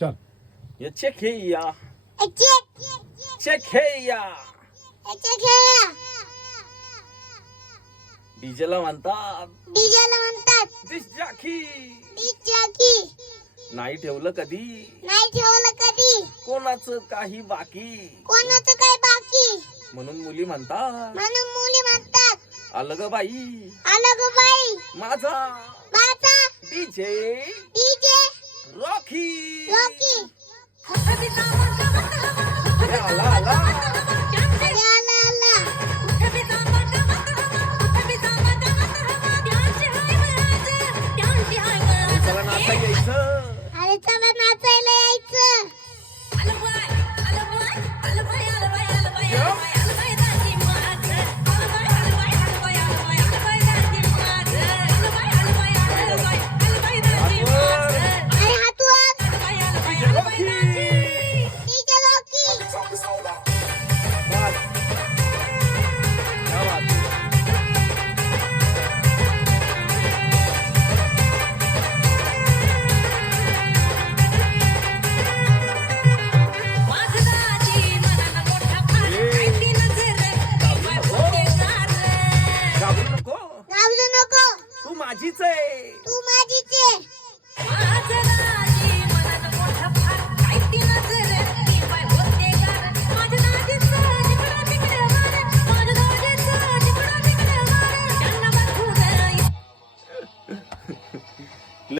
चल Echequeia, Check. Chequeia. Check. डीजेला म्हणतात डीजेला म्हणतात डिस्जाकी. डिस्जॉकी. नाही ठेवलं कधी नाही ठेवलं कधी कोणाचं काही बाकी, कोणाचं काय बाकी. म्हणून मुली म्हणतात म्हणून मुली म्हणतात आलं ग बाई आलं ग बाई माझा माझा डीजे डीजे रॉकी. रॉकी. आला आला अरे आला आला. चला नाचा यायचं. अरे चला नाचायला यायचं. हातवर. अरे हात वर. DJ Rocky.